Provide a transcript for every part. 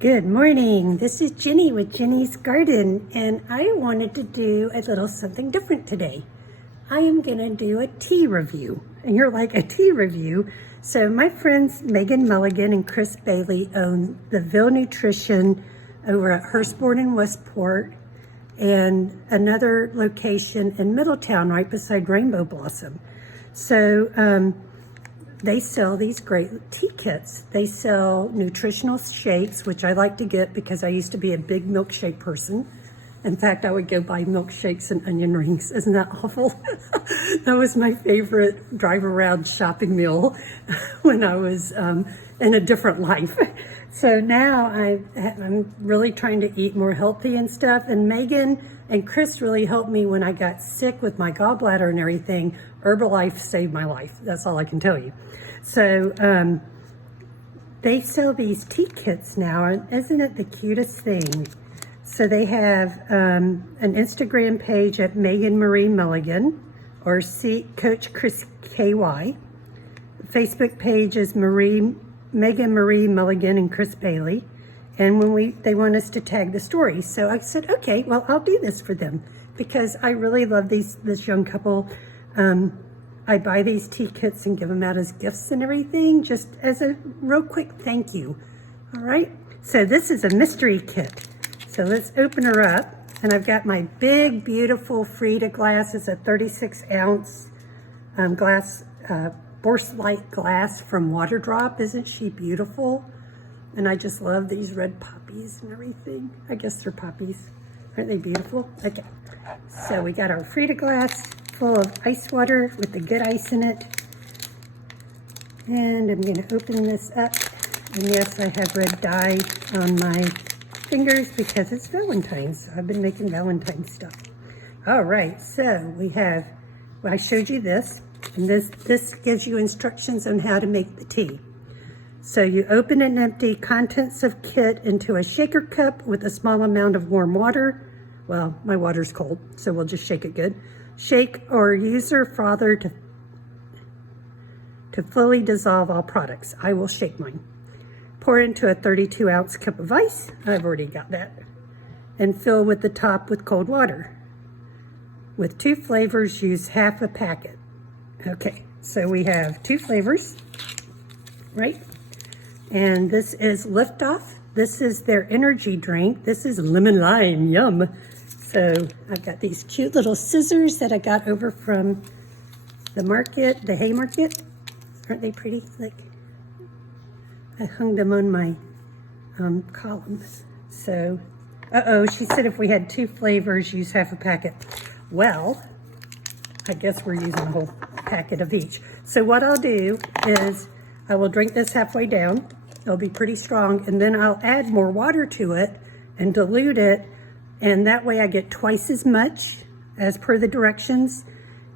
Good morning. This is Jenny with Jenny's Garden, and I wanted to do a little something different today. I am going to do a tea review. And you're like, a tea review? So my friends Megan Mulligan and Chris Bailey own the Ville Nutrition over at Hurstborne in Westport and another location in Middletown right beside Rainbow Blossom. So they sell these great tea kits. They sell nutritional shakes, which I like to get because I used to be a big milkshake person. In fact, I would go buy milkshakes and onion rings. Isn't that awful? That was my favorite drive around shopping meal when I was in a different life. So now I'm really trying to eat more healthy and stuff. And Megan and Chris really helped me when I got sick with my gallbladder and everything. Herbalife saved my life. That's all I can tell you. So they sell these tea kits now, and isn't it the cutest thing? So they have an Instagram page at Megan Marie Mulligan or Coach Chris KY. Facebook page is Megan Marie Mulligan and Chris Bailey. And they want us to tag the story. So I said, okay, well, I'll do this for them because I really love this young couple. I buy these tea kits and give them out as gifts and everything, just as a real quick thank you. All right, so this is a mystery kit. So let's open her up. And I've got my big, beautiful Frida glass. It's a 36-ounce glass, Borst-Lite glass from Waterdrop. Isn't she beautiful? And I just love these red poppies and everything. I guess they're poppies. Aren't they beautiful? Okay, so we got our Frida glass full of ice water with the good ice in it. And I'm gonna open this up. And yes, I have red dye on my fingers because it's Valentine's. So I've been making Valentine's stuff. All right, so I showed you this, and this gives you instructions on how to make the tea. So you open and empty contents of kit into a shaker cup with a small amount of warm water. Well, my water's cold, so we'll just shake it good. Shake or use your frother to fully dissolve all products. I will shake mine. Pour into a 32-ounce cup of ice. I've already got that. And fill with the top with cold water. With 2 flavors, use half a packet. Okay, so we have 2 flavors, right? And this is Liftoff. This is their energy drink. This is lemon lime, yum. So I've got these cute little scissors that I got over from the market, the Haymarket. Aren't they pretty? Like, I hung them on my column. So, she said if we had 2 flavors, use half a packet. Well, I guess we're using a whole packet of each. So what I'll do is I will drink this halfway down. It'll be pretty strong, and then I'll add more water to it and dilute it, and that way I get twice as much as per the directions,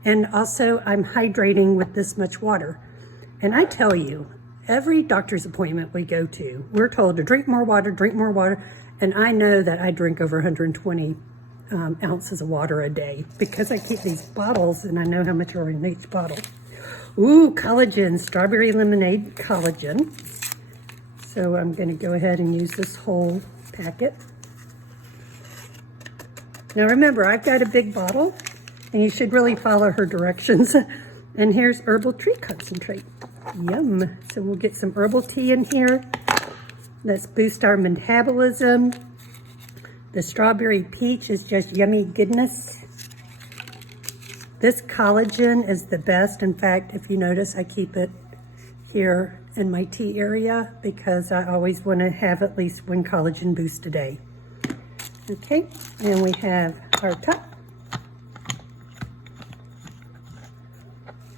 and also I'm hydrating with this much water. And I tell you, every doctor's appointment we go to, we're told to drink more water, and I know that I drink over 120 ounces of water a day because I keep these bottles and I know how much are in each bottle. Ooh, collagen, strawberry lemonade collagen. So I'm going to go ahead and use this whole packet. Now remember, I've got a big bottle and you should really follow her directions. And here's herbal tree concentrate. Yum. So we'll get some herbal tea in here. Let's boost our metabolism. The strawberry peach is just yummy goodness. This collagen is the best. In fact, if you notice, I keep it here in my tea area because I always want to have at least 1 collagen boost a day. Okay, and we have our top.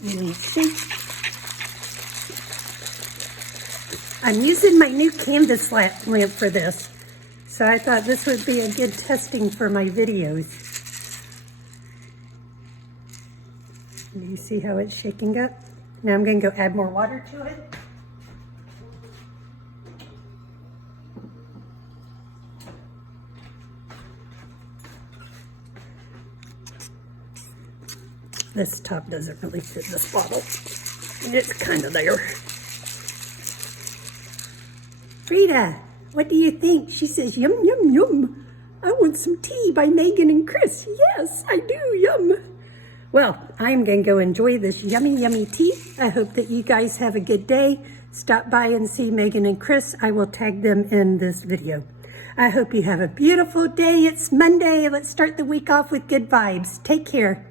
Let me see. I'm using my new canvas lamp for this. So I thought this would be a good testing for my videos. You see how it's shaking up? Now I'm going to go add more water to it. This top doesn't really fit this bottle. It's kind of there. Frida, What do you think? She says, yum, yum, yum. I want some tea by Megan and Chris. Yes, I do, yum. Well, I'm going to go enjoy this yummy, yummy tea. I hope that you guys have a good day. Stop by and see Megan and Chris. I will tag them in this video. I hope you have a beautiful day. It's Monday. Let's start the week off with good vibes. Take care.